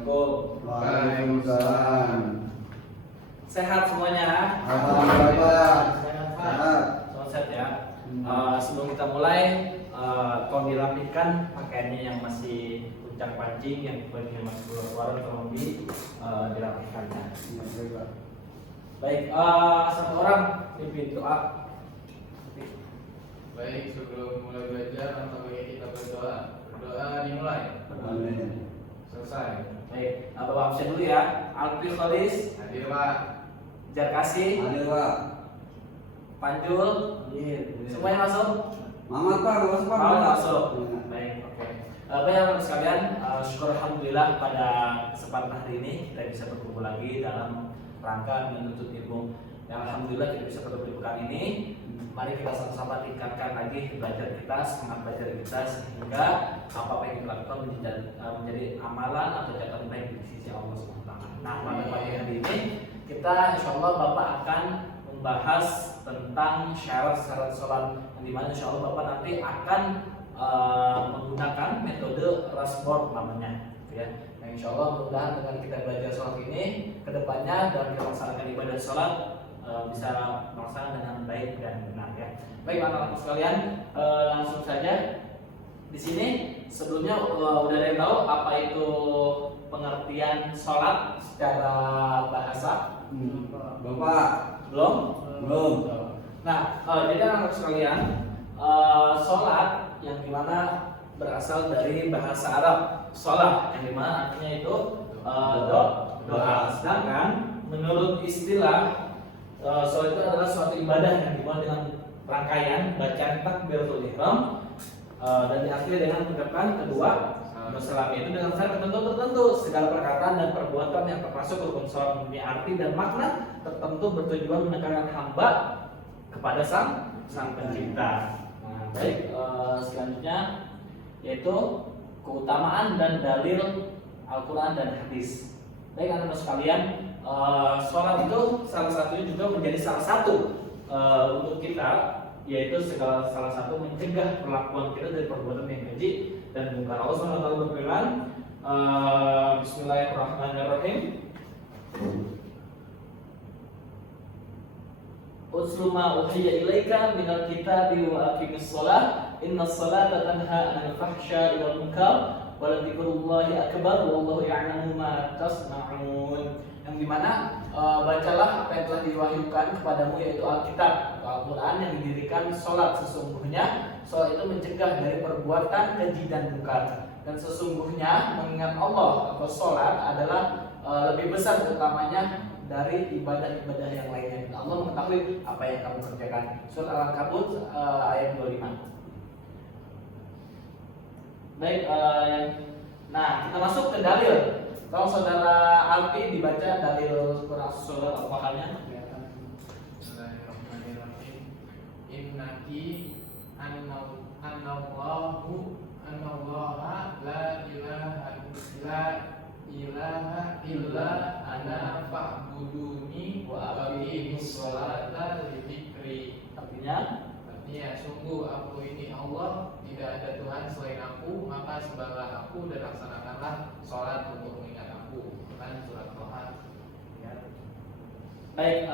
Assalamualaikum. Waalaikumsalam. Sehat semuanya? Alhamdulillah Pak. Sehat. Sehat ya. Sebelum kita mulai, tolong dirapikan pakaiannya yang masih puncak pancing, yang bajunya masih keluar tolong dirapikan ya. Baik, satu orang pimpin doa. Baik, sebelum mulai belajar, maka kita berdoa. Berdoa dimulai. Amin. Selesai. Baik, Bapak absen dulu ya. Alfi Khalis, Hadir Pak. Jarkasi, Hadir Pak. Panjul, semuanya masuk? Mamat Pak, masuk Pak. Masuk. Baik, oke. Baik sekalian, syukur alhamdulillah pada kesempatan hari ini kita bisa berkumpul lagi dalam rangka menuntut ilmu. Dan alhamdulillah kita bisa bertemu di pekan ini. Mari kita sama-sama tingkatkan lagi belajar kita, semangat belajar kita sehingga apa yang kita lakukan menjadi amalan atau catatan baik di sisi Allah SWT. Nah, pada pagi hari ini kita insya Allah Bapak akan membahas tentang syarat-syarat sholat, yang dimana insya Allah Bapak nanti akan menggunakan metode Rashboard namanya, gitu ya. Nah, insya Allah mudah-mudahan dengan kita belajar sholat ini kedepannya dan kita melaksanakan ibadah sholat bisa melaksanakan dengan baik dan benar ya. Baik anak-anak sekalian, langsung saja di sini sebelumnya udah ada yang tahu apa itu pengertian sholat secara bahasa? Bapak. Belum? Belum. Nah, jadi anak-anak sekalian, sholat yang dimana berasal dari bahasa Arab, sholat yang dimana artinya itu doa. Sedangkan menurut istilah sholat itu adalah suatu ibadah yang dimulai dengan rangkaian bacaan takbiratul ihram dan diakhiri dengan ucapan kedua salam, itu dengan syarat tertentu segala perkataan dan perbuatan yang termasuk rukun sholat mempunyai arti dan makna tertentu bertujuan menekankan hamba kepada sang pencipta. Nah, baik, selanjutnya yaitu keutamaan dan dalil Al-Quran dan hadis. Baik anak-anak sekalian, sholat itu salah satunya juga menjadi salah satu untuk kita, yaitu salah satu mencegah perlakuan kita dari perbuatan yang keji dan mungkar. Allah SWT berfirman, Bismillahirrahmanirrahim. Utslu ma uhiya ilaika minal kitabi wa aqimis shalah innas salata tanha 'anil fahsya'i wal munkar wa la dzikrullahi akbar wallahu ya'lamu ma tasna'un. Yang dimana bacalah apa yang telah diwahyukan kepadamu yaitu Alkitab atau Al-Quran yang didirikan sholat. Sesungguhnya sholat itu mencegah dari perbuatan keji dan mungkar, dan sesungguhnya mengingat Allah atau sholat adalah lebih besar utamanya dari ibadah-ibadah yang lainnya. Allah mengetahui apa yang kamu kerjakan. Surat Al-Ankabut ayat 25. Baik, nah kita masuk ke dalil. Kalau saudara Alfi dibaca dalil Quran surat Al-Fahamnya. Bismillahirrahmanirrahim. Innaki anallaha la ilaha illa ana fa'buduni wa aqimis sholata li dzikri. Artinya sungguh aku ini Allah, tidak ada Tuhan selain aku, maka sembahlah aku dan laksanakanlah sholat untuk mengingat aku. Kan surat Toha. Ya. baik,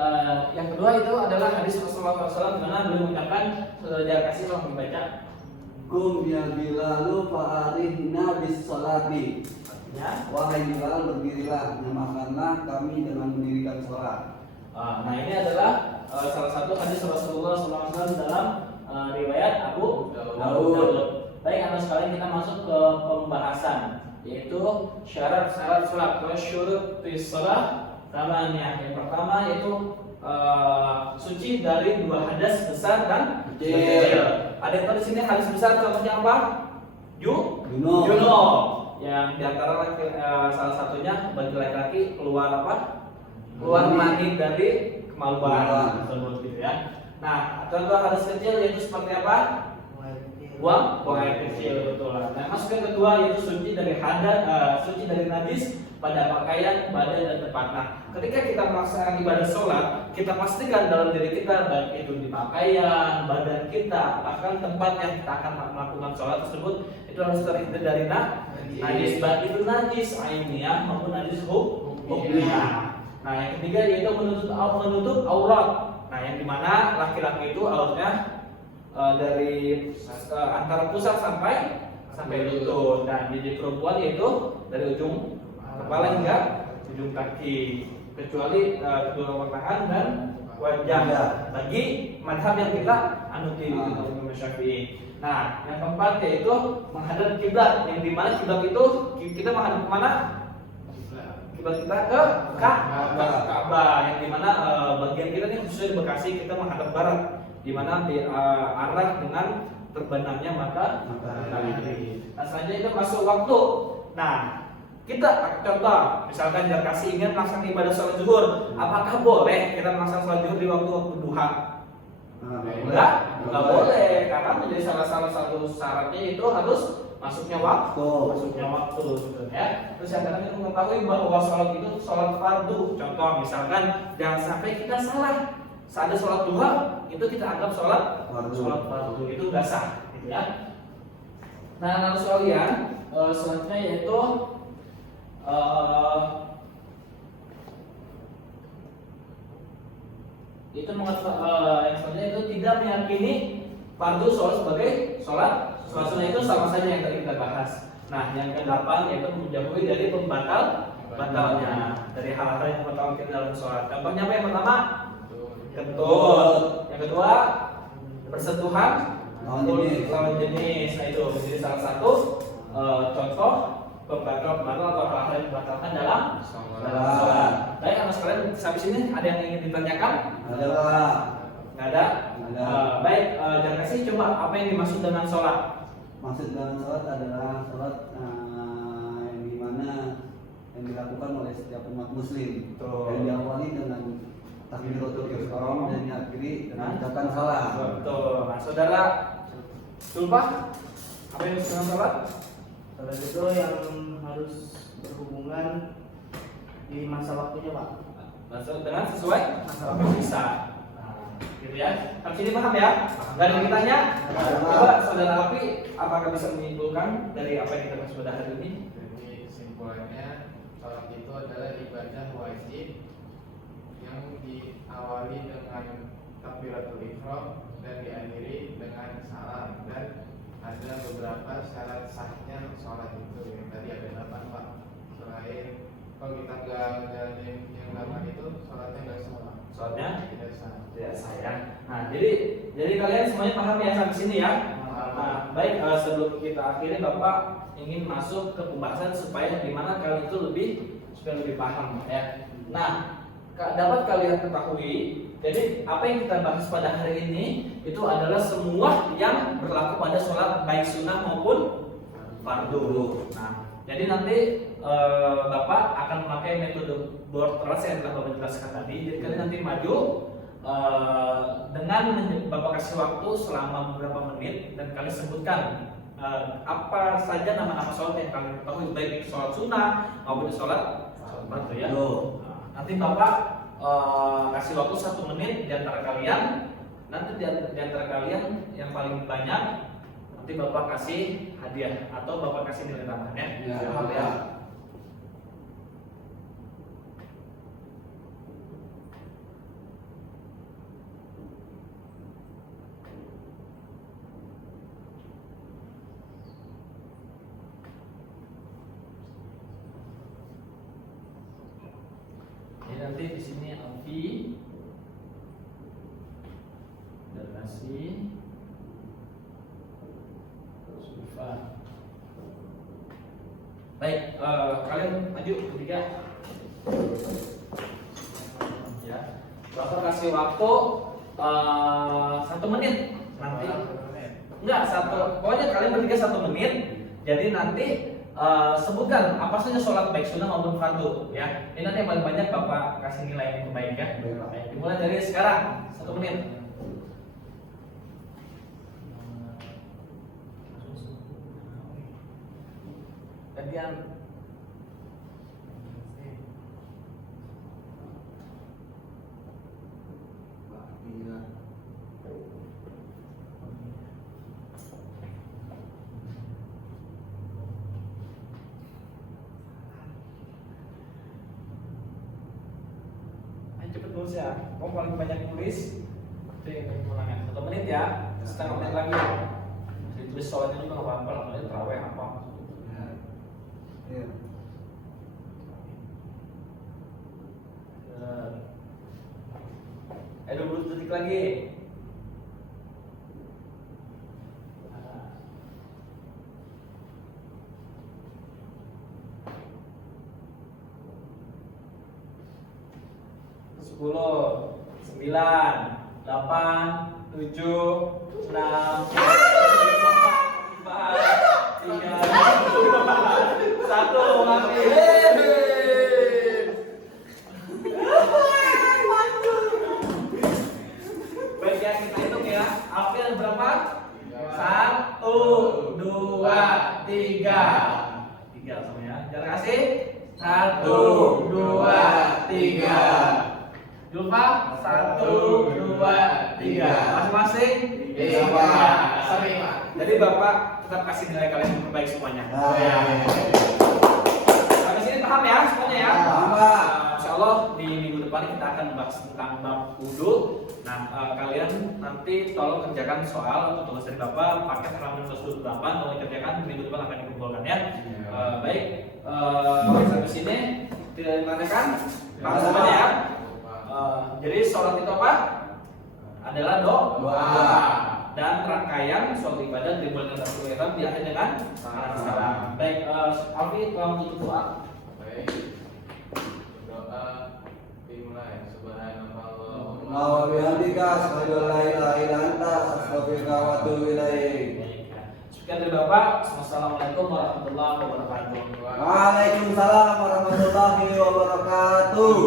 yang kedua itu adalah hadis Rasulullah SAW di mana beliau mengucapkan, saudara Jarkasi tolong dibaca. Kum ya Bilalu fa'arihna bis sholati. Artinya, Wahai Bilal, berdirilah, nyamakanlah kami dengan mendirikan sholat. nah ini adalah salah satu hadis Rasulullah SAW dalam riwayat Abu Dawud. Baik anak sekalian, kita masuk ke pembahasan, yaitu syarat-syarat sholat. Syurut fi shalah tamaniyah. Yang pertama yaitu suci dari dua hadas besar dan kecil. Ada yang tahu di sini hadas besar contohnya apa? Junub. Yang diantara salah satunya bagi laki-laki keluar apa? Keluar mani dari kemaluan tersebut gitu ya. Nah, contoh hadas kecil yaitu seperti apa? Buang air kecil, betul. Nah, masuk yang kedua yaitu suci dari hadas, suci dari najis pada pakaian, badan dan tempat. Nah, ketika kita melaksanakan ibadah sholat, kita pastikan dalam diri kita, baik itu di pakaian, badan kita, bahkan tempat yang kita akan melakukan sholat tersebut, itu itu harus terhindar dari najis, baik itu najis ainiyah maupun najis hukmiyah. Nah, yang ketiga yaitu menutup aurat. Nah, yang dimana laki-laki itu auratnya dari antara pusar sampai lutut. Dan di perempuan yaitu dari ujung kepala hingga ujung kaki, kecuali kedua telapak tangan dan wajah. Bagi madhab yang kita anuti Imam Syafi'i. Nah, yang keempat yaitu menghadap kiblat. Yang dimana kiblat itu kita menghadap kemana? Kiblat kita ke Ka'bah. Yang dimana bagian kita ini khususnya di Bekasi kita menghadap barat, dimana arah dengan terbenamnya matahari. Nah, selanjutnya itu masuk waktu. Nah, kita contoh, misalkan Jarkasi ingin melaksanakan ibadah sholat zuhur, apakah boleh kita melaksanakan sholat zuhur di waktu duha? Enggak boleh, karena menjadi salah satu syaratnya itu harus masuknya waktu, gitu ya. Terus yang kedua kita mengetahui bahwa sholat itu sholat fardu. Contoh, misalkan jangan sampai kita salah saat ada sholat duha itu kita anggap sholat fardu, itu nggak sah, gitu ya. Nah, anak sekalian, selanjutnya yaitu itu yang selanjutnya itu tidak meyakini fardu sholat sebagai sholat sunnah, itu sama saja yang tadi kita bahas. Nah, yang ke-8 yaitu menjauhi dari batalnya, dari hal-hal yang membatalkan dalam sholat. Contohnya apa? Yang pertama, kentut. Yang kedua, bersentuhan lawan jenis. Nah, itu menjadi salah satu contoh pembatal atau hal-hal yang membatalkan dalam sholat. Baik, anak sekalian, sampai sini ada yang ingin ditanyakan? Ada Pak. Nggak ada? Baik, jangan kasih coba apa yang dimaksud dengan sholat. Maksud dalam sholat adalah sholat yang dimana yang dilakukan oleh setiap umat muslim. Yang diawali dengan takbiratul ihram dan diakhiri dengan ucapan salam. Betul. Nah, saudara Sulfah, apa yang dimaksud dengan sholat? Sholat itu yang harus berhubungan di masa waktunya, Pak. Maksud dengan sesuai masa waktu bisa. Gitu ya. Sampai sini paham ya? Gak ada yang ditanya? Coba saudara Alfi, apakah bisa menyimpulkan dari apa yang kita bahas pada hari ini? Jadi kesimpulannya, sholat itu adalah ibadah wajib yang diawali dengan takbiratul ihram dan diakhiri dengan salam, dan ada beberapa syarat sahnya sholat itu. Yang tadi ada 8, Pak. Selain kalau kita nggak ngejalanin yang 8 itu, sholatnya nggak sah. Sholatnya tidak sah. tidak sah ya. Nah, jadi kalian semuanya paham ya sampai sini ya. Nah, baik, sebelum kita akhiri, Bapak ingin masuk ke pembahasan supaya gimana kalian itu supaya lebih paham ya. Nah, dapat kalian ketahui, jadi apa yang kita bahas pada hari ini itu adalah semua yang berlaku pada sholat baik sunnah maupun fardu. Nah, jadi nanti Bapak akan memakai metode board trust yang telah Bapak jelaskan tadi. Jadi kalian nanti maju dengan Bapak kasih waktu selama beberapa menit dan kalian sebutkan apa saja nama-nama sholat yang kalian ketahui, baik itu sholat sunnah maupun sholat fardu ya. Nanti Bapak kasih waktu 1 menit di antara kalian. Nanti di antara kalian yang paling banyak nanti Bapak kasih hadiah atau Bapak kasih nilai tambah ya. Paham ya? Jadi nanti di sini Alfi Darkasi Sulfa. Baik, kalian maju ketiga. Ya, Bapak kasih waktu 1 menit nanti. Enggak, pokoknya kalian bertiga 1 menit. Jadi nanti sebutkan apa saja sholat baik sunnah maupun fardu ya. Ini nanti yang paling banyak Bapak kasih nilai yang terbaik ya. Baik, dimulai dari sekarang 1 menit. Gantian. nulis ya. Kamu paling banyak tulis itu yang kemenangan. 1 menit ya, setengah menit lagi. Jadi tulis sholatnya juga nggak apa-apa, namanya terawih apa. Iya. Ayo 20 detik lagi. Sepuluh, 9, 8, 7, 6, 5, 4, 3, 2, 1, habis. Baik ya, kita hitung ya. April berapa? 1, 2, 3. 3 langsung ya. Terima kasih. 1, 2, 3. Julfa 1, 2, 3. Masing-masing. Sering. Jadi Bapak tetap kasih nilai kalian yang terbaik semuanya. Sampai sini paham ya semuanya ya? Paham, Pak. Insya Allah di minggu depan kita akan membahas tentang bab wudhu. Nah, kalian nanti tolong kerjakan soal atau tugas dari Bapak paket halaman 128. Tolong kerjakan, minggu depan akan dikumpulkan ya. Baik, sampai sini tidak ditanyakan. Paham semuanya ya? Jadi sholat itu apa? Adalah doa. Dan rangkaian suatu ibadah dimulai dengan takbiratul ihram diakhiri dengan salam. Baik, Alfi tolong tutup doa. Baik. Doa dimulai. Subhanallah. Wa bihamdika asyhadu an la ilaha illa anta astaghfiruka wa atubu ilaik. Baik. Sekian dari Bapak. Wassalamualaikum warahmatullahi wabarakatuh. Waalaikumsalam warahmatullahi wabarakatuh.